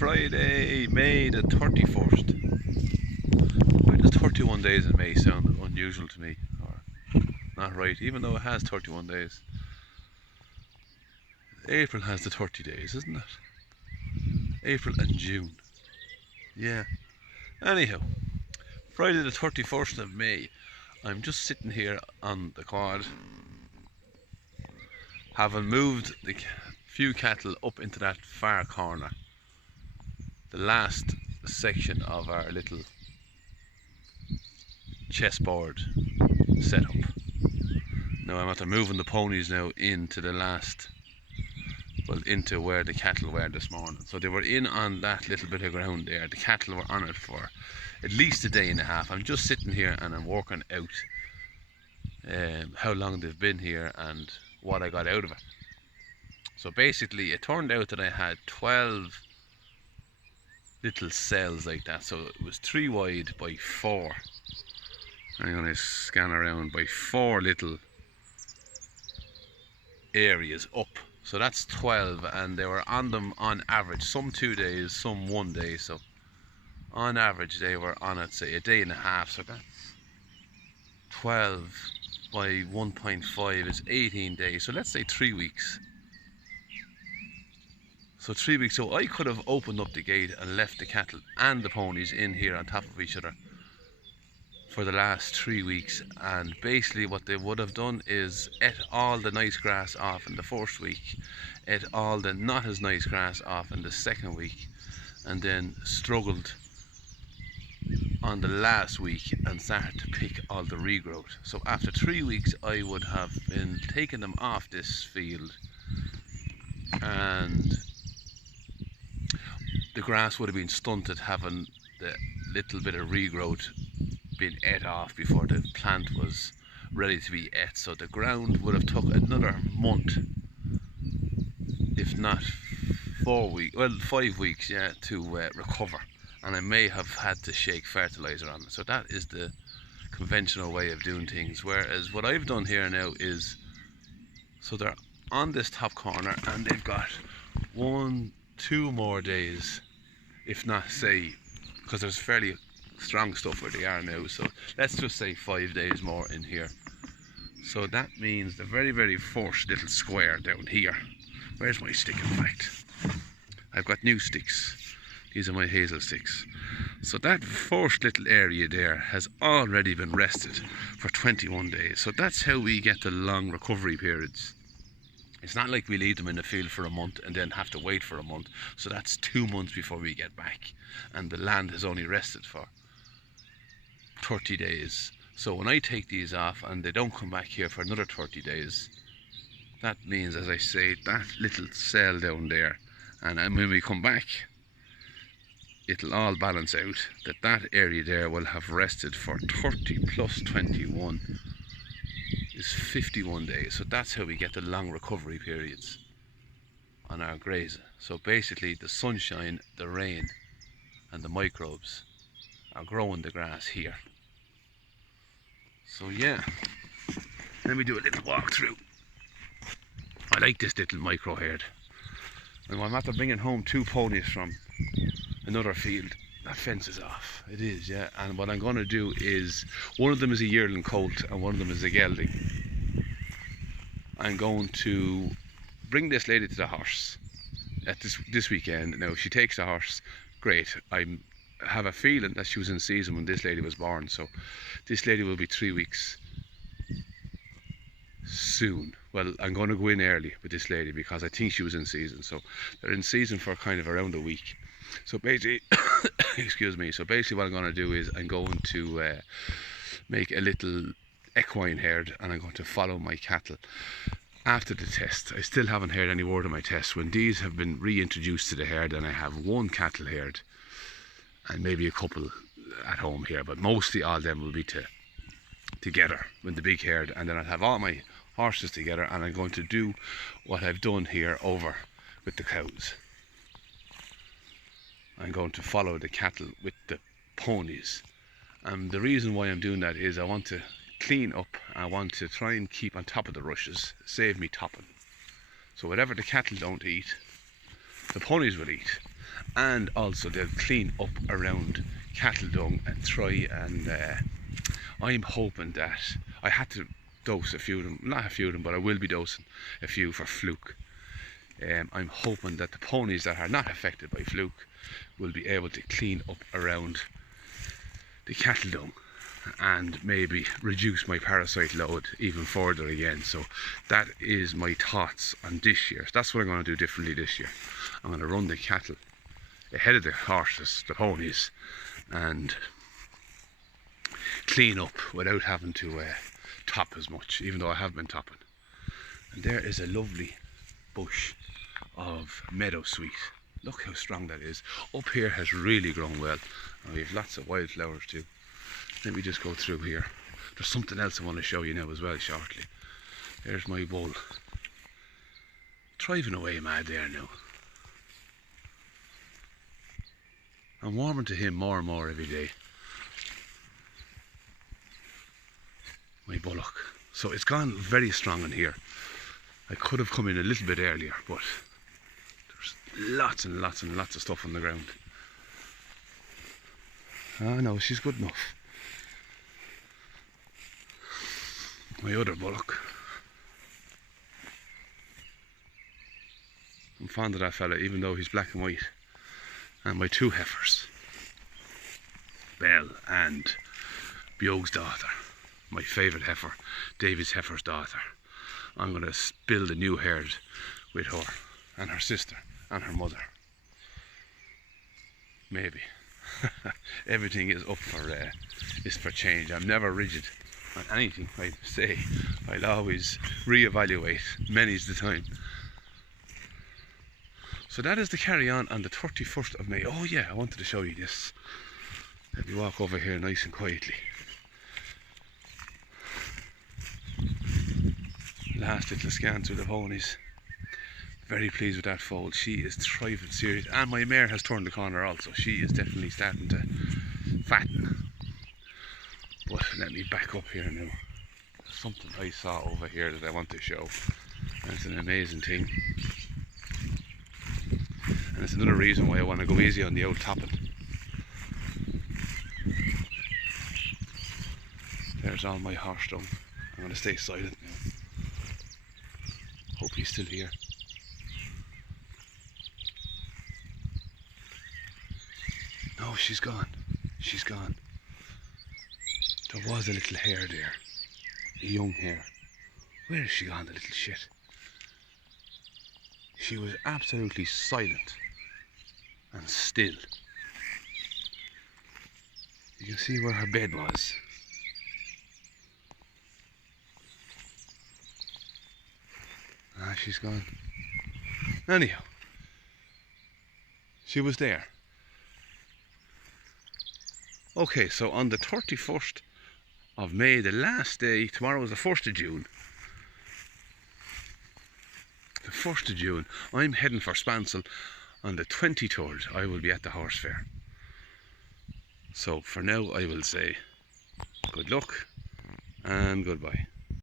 Friday, May the 31st. Why does 31 days in May sound unusual to me? Or not right, even though it has 31 days. April has the 30 days, isn't it? April and June. Yeah. Anyhow, Friday the 31st of May. I'm just sitting here on the quad, having moved the few cattle up into that far corner. The last section of our little chessboard setup. Now I'm after moving the ponies now into the last, into where the cattle were this morning. So they were in on that little bit of ground there. The cattle were on it for at least a day and a half. I'm just sitting here and I'm working out how long they've been here and what I got out of it. So basically it turned out that I had 12 little cells like that. So it was 3 wide by 4. I'm going to scan around by 4 little areas up. So that's 12, and they were on them on average, some 2 days, some 1 day. So on average they were on it, say, a day and a half. So that's 12 by 1.5 is 18 days. So let's say 3 weeks. So 3 weeks. So I could have opened up the gate and left the cattle and the ponies in here on top of each other for the last 3 weeks, and basically what they would have done is ate all the nice grass off in the first week, ate all the not as nice grass off in the second week, and then struggled on the last week and started to pick all the regrowth. So after 3 weeks I would have been taking them off this field, and the grass would have been stunted, having the little bit of regrowth been ate off before the plant was ready to be ate. So the ground would have took another month, if not 4 weeks, well 5 weeks, yeah, to recover, and I may have had to shake fertilizer on it. So that is the conventional way of doing things, whereas what I've done here now is, so they're on this top corner and they've got 1-2 more days, if not, say, because there's fairly strong stuff where they are now, so let's just say 5 days more in here. So that means the very first little square down here, where's my stick in fact? I've got new sticks, these are my hazel sticks. So that first little area there has already been rested for 21 days. So that's how we get the long recovery periods. It's not like we leave them in the field for a month and then have to wait for a month. So that's 2 months before we get back, and the land has only rested for 30 days. So when I take these off and they don't come back here for another 30 days, that means, as I say, that little cell down there, and when we come back it'll all balance out, that area there will have rested for 30 plus 21 is 51 days. So that's how we get the long recovery periods on our grazing. So basically the sunshine, the rain and the microbes are growing the grass here. So yeah, let me do a little walk through. I like this little micro herd, and I'm after bringing home 2 ponies from another field. That fence is off, it is, yeah. And what I'm going to do is, one of them is a yearling colt and one of them is a gelding. I'm going to bring this lady to the horse at this weekend. Now if she takes the horse, great. I have a feeling that she was in season when this lady was born, so this lady will be 3 weeks soon. Well, I'm going to go in early with this lady because I think she was in season, so they're in season for kind of around a week. So basically excuse me, so basically what I'm going to do is I'm going to make a little equine herd, and I'm going to follow my cattle after the test. I still haven't heard any word of my test. When these have been reintroduced to the herd, and I have 1 cattle herd and maybe a couple at home here, but mostly all of them will be together with the big herd, and then I'll have all my horses together, and I'm going to do what I've done here over with the cows. I'm going to follow the cattle with the ponies, and the reason why I'm doing that is I want to clean up. I want to try and keep on top of the rushes, save me topping. So whatever the cattle don't eat, the ponies will eat, and also they'll clean up around cattle dung and try and I'm hoping that I had to dose a few of them, not a few of them, but I will be dosing a few for fluke. I'm hoping that the ponies that are not affected by fluke will be able to clean up around the cattle dung and maybe reduce my parasite load even further again. So that is my thoughts on this year. That's what I'm going to do differently this year. I'm going to run the cattle ahead of the horses, the ponies, and clean up without having to top as much, even though I have been topping. And there is a lovely bush of meadow sweet. Look how strong that is. Up here has really grown well, and we have lots of wildflowers too. Let me just go through here. There's something else I want to show you now as well shortly. There's my bull, thriving away mad there now. I'm warming to him more and more every day. My bullock. So it's gone very strong in here. I could have come in a little bit earlier, but there's lots and lots and lots of stuff on the ground. Ah no, she's good enough. My other bullock. I'm fond of that fella, even though he's black and white. And my two heifers, Belle and Bjog's daughter, my favourite heifer, David's heifer's daughter. I'm going to build a new herd with her and her sister and her mother. Maybe. Everything is up for change. I'm never rigid on anything I say. I'll always reevaluate many's the time. So that is the carry on the 31st of May. Oh yeah, I wanted to show you this. Let me walk over here nice and quietly. Last little scan through the ponies. Very pleased with that foal. She is thriving serious, and my mare has turned the corner also. She is definitely starting to fatten. But let me back up here now. There's something I saw over here that I want to show, and it's an amazing thing. And it's another reason why I want to go easy on the old topping. There's all my horse dung. I'm going to stay silent now. Hope he's still here. No, she's gone. She's gone. There was a little hare there. A young hare. Where is she gone, the little shit? She was absolutely silent and still. You can see where her bed was. Ah, she's gone. Anyhow, she was there. Okay, so on the 31st of May, the last day, tomorrow is the 1st of June. The 1st of June, I'm heading for Spansel. On the 23rd, I will be at the horse fair. So for now, I will say good luck and goodbye.